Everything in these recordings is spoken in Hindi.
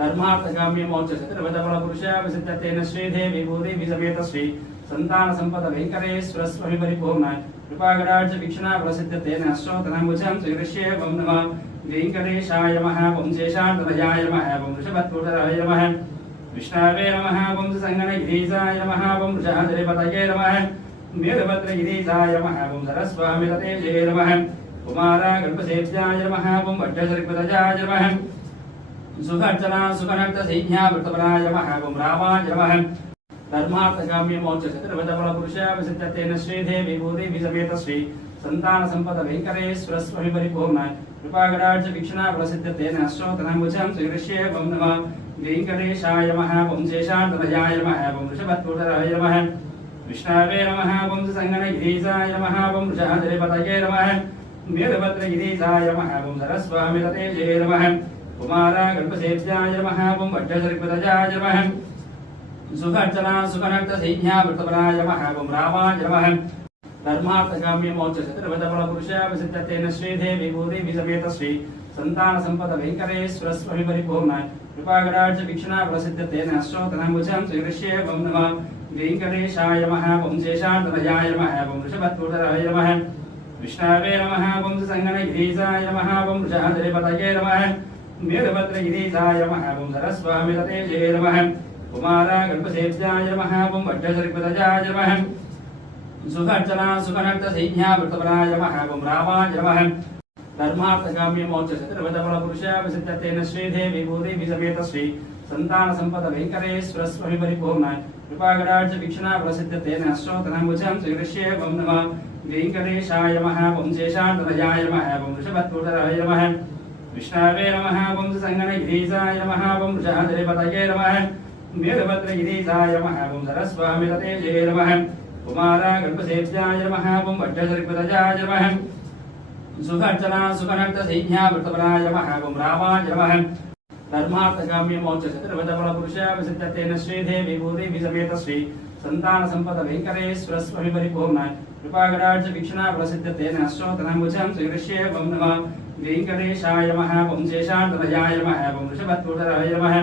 धर्मार्थकाम्य मोक्ष चतुर्विधफल पुरुषाभिसिद्धतेन श्रीदेवी भूदेवी समेत श्री संतान संपद वेंकटेश्वर स्वामी परिपूर्ण कृपाकटाक्ष वीक्षणा प्रसिद्धतेन अश्वतनाम्बुजं श्रीकृष्ये वं नमः वेंकटेशाय नमः वं शेषान्ततयाय नमः वं वृषभत्वतराय नमः विष्णवे नमः वं संगणगिरीशाय नमः वं वृषाद्रिपतये नमः वीरभद्रगिरीशाय नमः वं सरस्वामिततेजे नमः कुमारागर्भसेव्याय नमः वं वज्रसर्पतजाय नमः सुखर्चना सुखनर्त सैन्या वृतपराय नमः वं रामाय नमः धर्मार्थकाम्य मोक्ष चतुर्विधफल पुरुषाभिसिद्धतेन श्रीदेवी भूदेवी समेत श्री संतान संपद वेंकटेश्वर स्वामी परिपूर्ण कृपाकटाक्ष वीक्षणा प्रसिद्धतेन अश्वतनाम्बुजं श्रीकृष्ये वं नमः वेंकटेशाय नमः वं शेषान्ततयाय नमः वं वृषभत्वतराय नमः विष्णवे नमः वं संगणगिरीशाय नमः वं वृषाद्रिपतये नमः वीरभद्रगिरीशाय नमः वं सरस्वामिततेजे नमः कुमारागर्भसेव्याय नमः वं वज्रसर्पतजाय नमः सुखर्चना सुखनर्त सैन्या वृतपराय नमः वं रामाय नमः धर्मार्थकाम्य मोक्ष चतुर्विधफल पुरुषाभिसिद्धतेन श्रीदेवी भूदेवी समेत श्री संतान संपद वेंकटेश्वर स्वामी परिपूर्ण कृपाकटाक्ष वीक्षणा प्रसिद्धतेन अश्वतनाम्बुजं श्रीकृष्ये वं नमः वेंकटेशाय नमः वं शेषान्ततयाय नमः वं वृषभत्वतराय नमः विष्णवे नमः वं संगणगिरीशाय नमः वं वृषाद्रिपतये नमः वीरभद्रगिरीशाय नमः वं सरस्वामिततेजे नमः कुमारागर्भसेव्याय नमः वं वज्रसर्पतजाय नमः सुखर्चना सुखनर्त सैन्या वृतपराय नमः वं रामाय नमः धर्मार्थकाम्य मोक्ष चतुर्विधफल पुरुषाभिसिद्धतेन श्रीदेवी भूदेवी समेत श्री संतान संपद वेंकटेश्वर स्वामी परिपूर्ण कृपाकटाक्ष वीक्षणा प्रसिद्धतेन अश्वतनाम्बुजं श्रीकृष्ये वं नमः वेंकटेशाय नमः वं शेषान्ततयाय नमः वं वृषभत्वतराय नमः विष्णवे नमः वं संगणगिरीशाय नमः वं वृषाद्रिपतये नमः वीरभद्रगिरीशाय नमः वं सरस्वामिततेजे नमः कुमारागर्भसेव्याय नमः वं वज्रसर्पतजाय नमः सुखर्चना सुखनर्त सैन्या वृतपराय नमः वं रामाय नमः धर्मार्थकाम्य मोक्ष चतुर्विधफल पुरुषाभिसिद्धतेन श्रीदेवी भूदेवी समेत श्री संतान संपद वेंकटेश्वर स्वामी परिपूर्ण कृपाकटाक्ष वीक्षणा प्रसिद्धतेन अश्वतनाम्बुजं श्रीकृष्ये वं नमः वेंकटेशाय नमः वं शेषान्ततयाय नमः वं वृषभत्वतराय नमः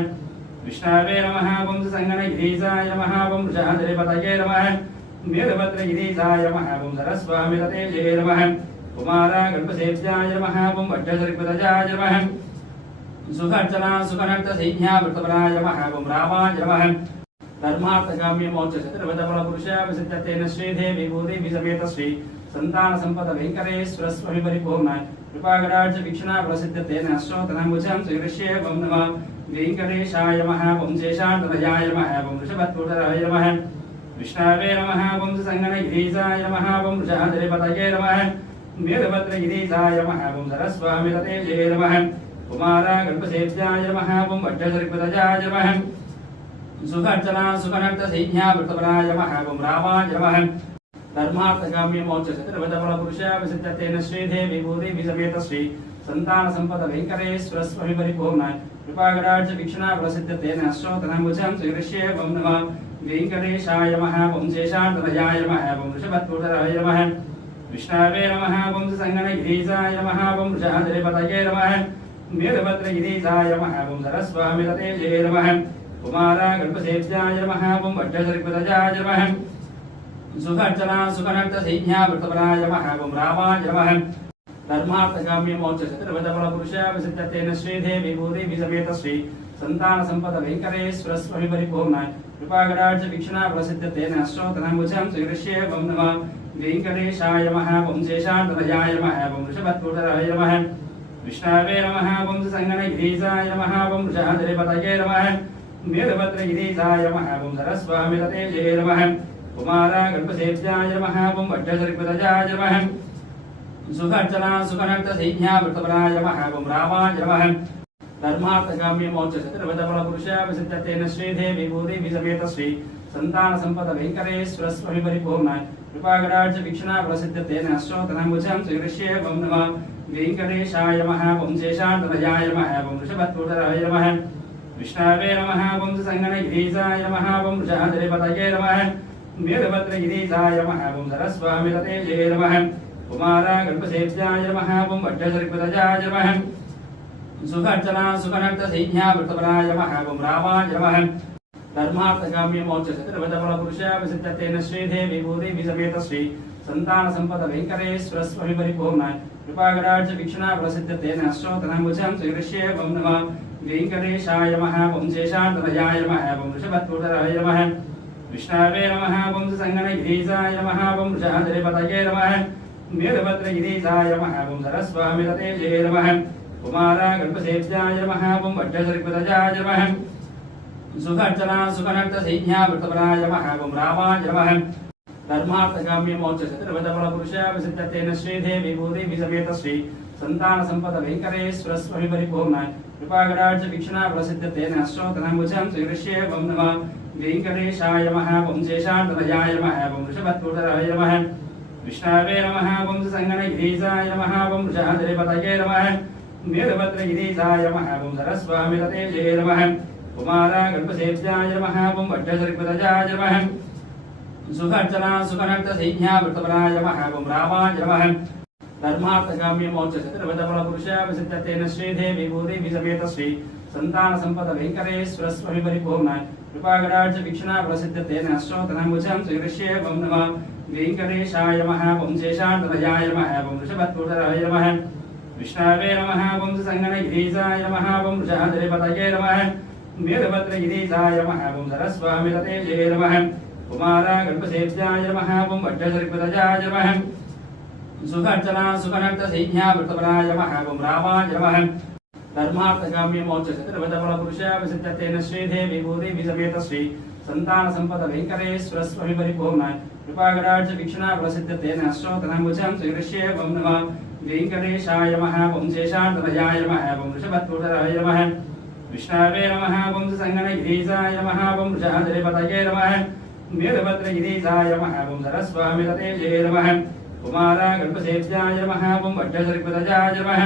विष्णवे नमः वं संगणगिरीशाय नमः वं वृषाद्रिपतये नमः वीरभद्रगिरीशाय नमः वं सरस्वामिततेजे नमः कुमारागर्भसेव्याय नमः वं वज्रसर्पतजाय नमः सुखर्चना सुखनर्त सैन्या वृतपराय नमः वं रामाय नमः धर्मार्थकाम्य मोक्ष चतुर्विधफल पुरुषाभिसिद्धतेन श्रीदेवी भूदेवी समेत श्री संतान संपद वेंकटेश्वर स्वामी परिपूर्ण कृपाकटाक्ष वीक्षणा प्रसिद्धतेन अश्वतनाम्बुजं श्रीकृष्ये वं नमः वेंकटेशाय नमः वं शेषान्ततयाय नमः वं वृषभत्वतराय नमः विष्णवे नमः वं संगणगिरीशाय नमः वं वृषाद्रिपतये नमः वीरभद्रगिरीशाय नमः वं सरस्वामिततेजे नमः कुमारागर्भसेव्याय नमः वं वज्रसर्पतजाय नमः सुखर्चना सुखनर्त सैन्या वृतपराय नमः वं रामाय नमः धर्मार्थकाम्य मोक्ष चतुर्विधफल पुरुषाभिसिद्धतेन श्रीदेवी भूदेवी समेत श्री संतान संपद वेंकटेश्वर स्वामी परिपूर्ण कृपाकटाक्ष वीक्षणा प्रसिद्धतेन अश्वतनाम्बुजं श्रीकृष्ये वं नमः वेंकटेशाय नमः वं शेषान्ततयाय नमः वं वृषभत्वतराय नमः विष्णवे नमः वं संगणगिरीशाय नमः वं वृषाद्रिपतये नमः वीरभद्रगिरीशाय नमः वं सरस्वामिततेजे नमः कुमारागर्भसेव्याय नमः वं वज्रसर्पतजाय नमः सुखर्चना सुखनर्त सैन्या वृतपराय नमः वं रामाय नमः धर्मार्थकाम्य मोक्ष चतुर्विधफल पुरुषाभिसिद्धतेन श्रीदेवी भूदेवी समेत श्री संतान संपद वेंकटेश्वर स्वामी परिपूर्ण कृपाकटाक्ष वीक्षणा प्रसिद्धतेन अश्वतनाम्बुजं श्रीकृष्ये वं नमः वेंकटेशाय नमः वं शेषान्ततयाय नमः वं वृषभत्वतराय नमः विष्णवे नमः वं संगणगिरीशाय नमः वं वृषाद्रिपतये नमः वीरभद्रगिरीशाय नमः वं सरस्वामिततेजे नमः कुमारागर्भसेव्याय नमः वं वज्रसर्पतजाय नमः सुखर्चना सुखनर्त सैन्या वृतपराय नमः वं रामाय नमः धर्मार्थकाम्य मोक्ष चतुर्विधफल पुरुषाभिसिद्धतेन श्रीदेवी भूदेवी समेत श्री संतान संपद वेंकटेश्वर स्वामी परिपूर्ण कृपाकटाक्ष वीक्षणा प्रसिद्धतेन अश्वतनाम्बुजं श्रीकृष्ये वं नमः वेंकटेशाय नमः वं शेषान्ततयाय नमः वं वृषभत्वतराय नमः विष्णवे नमः वं संगणगिरीशाय नमः वं वृषाद्रिपतये नमः वीरभद्रगिरीशाय नमः वं सरस्वामिततेजे नमः कुमारागर्भसेव्याय नमः वं वज्रसर्पतजाय नमः सुखर्चना सुखनक्त सैन्या वृतपराय नमः ओम रामाय नमः धर्मार्थकाम्य मोक्ष चतुर्विधफल पुरुषाय सिद्धतेन श्रीदेवी भूदेवी समेत श्री संतान संपद वेंकटेश्वर स्वामी परिपूर्णाय कृपाकटाक्ष वीक्षणा प्रसिद्धतेन अश्वतनाम्बुजं श्रीकृष्ये ओम नमः वेंकटेशाय नमः ओम शेषान्तनयाय नमः ओम वृषभद्रूढराय नमः विष्णवे नमः ओम संगणगिरीशाय नमः ओम वृषाधरिपतये नमः वीरभद्रगिरीशाय नमः ओम सरस्वामिततेजे नमः कुमारा गणपसेव्याय नमः ओम वज्रसर्पतजाय नमः सुखर्चना सुखनक्त सैन्या वृतपराय नमः ओम रामाय नमः धर्मार्थकाम्य मोक्ष चतुर्विधफल पुरुषाय सिद्धतेन श्रीदेवी भूदेवी समेत श्री संतान संपद वेंकटेश्वर स्वामी परिपूर्णाय कृपाकटाक्ष वीक्षणा प्रसिद्धतेन अश्वतनाम्बुजं श्रीकृष्ये ओम नमः वेंकटेशाय नमः ओम शेषान्तनयाय नमः ओम वृषभद्रूढराय नमः विष्णवे नमः ओम संगणगिरीशाय नमः ओम वृषाधरिपतये नमः वीरभद्रगिरीशाय नमः ओम सरस्वामिततेजे नमः कुमारा गणपसेव्याय नमः ओम वज्रसर्पतजाय नमः सुखर्चना सुखनक्त सैन्या वृतपराय नमः ओम रामाय नमः धर्मार्थकाम्य मोक्ष चतुर्विधफल पुरुषाय सिद्धतेन श्रीदेवी भूदेवी समेत श्री संतान संपद वेंकटेश्वर स्वामी परिपूर्णाय कृपाकटाक्ष वीक्षणा प्रसिद्धतेन अश्वतनाम्बुजं श्रीकृष्ये ओम नमः वेंकटेशाय नमः ओम शेषान्तनयाय नमः ओम वृषभद्रूढराय नमः विष्णवे नमः ओम संगणगिरीशाय नमः ओम वृषाधरिपतये नमः वीरभद्रगिरीशाय नमः ओम सरस्वामिततेजे नमः कुमारा गणपसेव्याय नमः ओम वज्रसर्पतजाय नमः सुखर्चना सुखनक्त सैन्या वृतपराय नमः ओम रामाय नमः धर्मार्थकाम्य मोक्ष चतुर्विधफल पुरुषाय सिद्धतेन श्रीदेवी भूदेवी समेत श्री संतान संपद वेंकटेश्वर स्वामी परिपूर्णाय कृपाकटाक्ष वीक्षणा प्रसिद्धतेन अश्वतनाम्बुजं श्रीकृष्ये ओम नमः वेंकटेशाय नमः ओम शेषान्तनयाय नमः ओम वृषभद्रूढराय नमः विष्णवे नमः ओम संगणगिरीशाय नमः ओम वृषाधरिपतये नमः वीरभद्रगिरीशाय नमः ओम सरस्वामिततेजे नमः कुमारा गणपसेव्याय नमः ओम वज्रसर्पतजाय नमः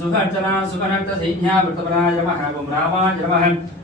सुखर्चना सुखनक्त सैन्या वृतपराय नमः ओम रामाय नमः